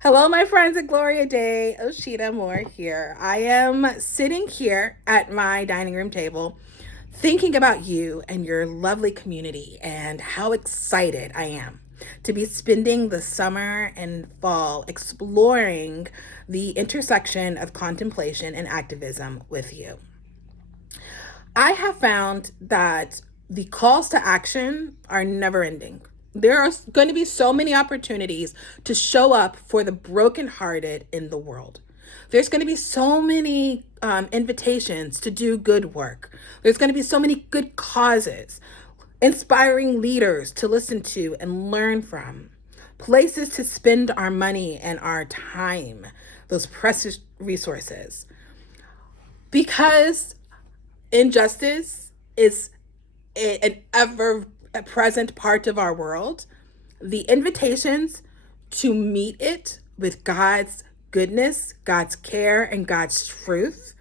Hello, my friends at Gloria Day. Osheta Moore here. I am sitting here at my dining room table thinking about you and your lovely community and how excited I am to be spending the summer and fall exploring the intersection of contemplation and activism with you. I have found that the calls to action are never ending. There are going to be so many opportunities to show up for the brokenhearted in the world. There's going to be so many invitations to do good work. There's going to be so many good causes, inspiring leaders to listen to and learn from, places to spend our money and our time, those precious resources. Because injustice is an ever present part of our world, the invitations to meet it with God's goodness, God's care, and God's truth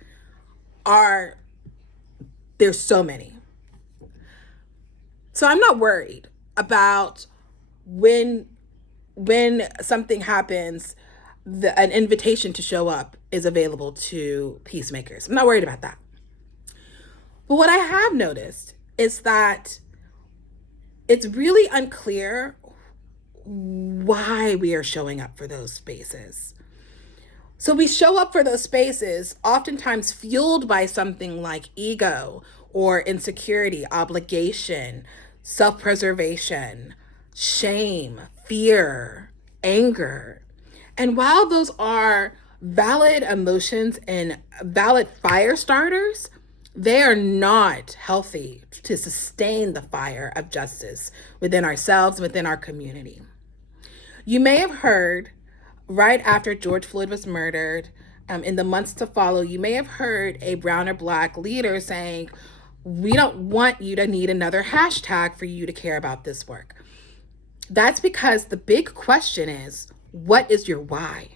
are there's so many. So I'm not worried about when when something happens, an invitation to show up is available to peacemakers. I'm not worried about that. But what I have noticed is that it's really unclear why we are showing up for those spaces. So we show up for those spaces oftentimes fueled by something like ego or insecurity, obligation, self preservation, shame, fear, anger. And while those are valid emotions and valid fire starters, they are not healthy to sustain the fire of justice within ourselves, within our community. You may have heard right after George Floyd was murdered, in the months to follow, you may have heard a brown or black leader saying, we don't want you to need another hashtag for you to care about this work. That's because the big question is, what is your why?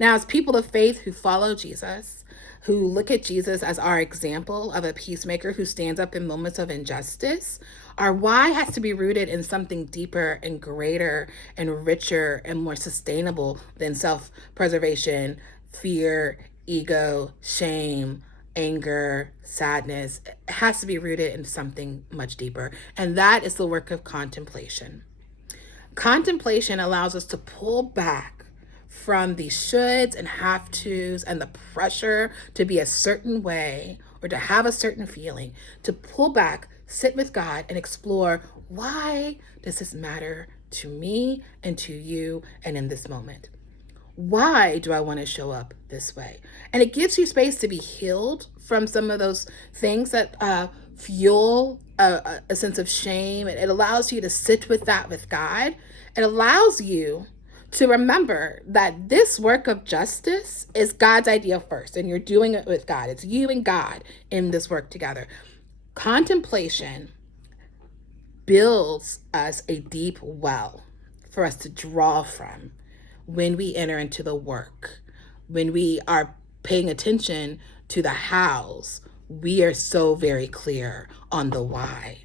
Now, as people of faith who follow Jesus, who look at Jesus as our example of a peacemaker who stands up in moments of injustice, our why has to be rooted in something deeper and greater and richer and more sustainable than self preservation, fear, ego, shame, anger, sadness. It has to be rooted in something much deeper. And that is the work of contemplation. Contemplation allows us to pull back from the shoulds and have tos and the pressure to be a certain way or to have a certain feeling, to pull back, sit with God, and explore, why does this matter to me and to you and in this moment? Why do I want to show up this way? And it gives you space to be healed from some of those things that fuel a sense of shame. It allows you to sit with that with God. It allows you to remember that this work of justice is God's idea first, and you're doing it with God. It's you and God in this work together. Contemplation builds us a deep well for us to draw from when we enter into the work, when we are paying attention to the hows, we are so very clear on the why.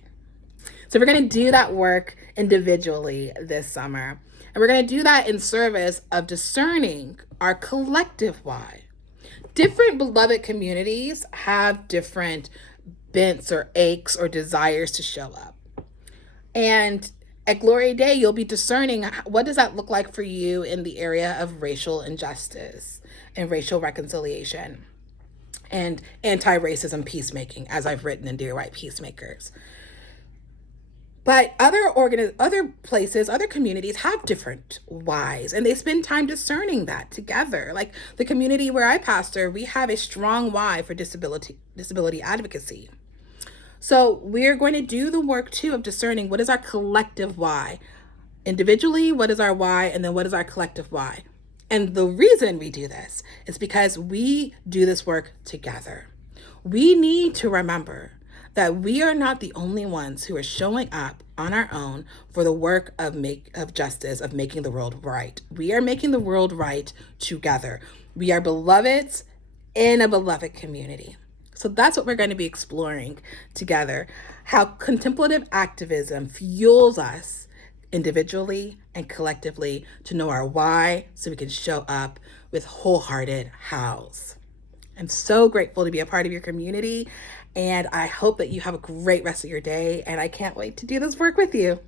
So we're going to do that work individually this summer. And we're going to do that in service of discerning our collective why. Different beloved communities have different bents or aches or desires to show up. And at Gloria Day, you'll be discerning what does that look like for you in the area of racial injustice and racial reconciliation and anti-racism peacemaking, as I've written in Dear White Peacemakers. But other places, other communities have different whys, and they spend time discerning that together. Like the community where I pastor, we have a strong why for disability advocacy. So we're going to do the work too of discerning what is our collective why. Individually, what is our why, and then what is our collective why. And the reason we do this is because we do this work together. We need to remember that we are not the only ones who are showing up on our own for the work of justice, of making the world right. We are making the world right together. We are beloveds in a beloved community. So that's what we're going to be exploring together, how contemplative activism fuels us individually and collectively to know our why so we can show up with wholehearted hows. I'm so grateful to be a part of your community, and I hope that you have a great rest of your day, and I can't wait to do this work with you.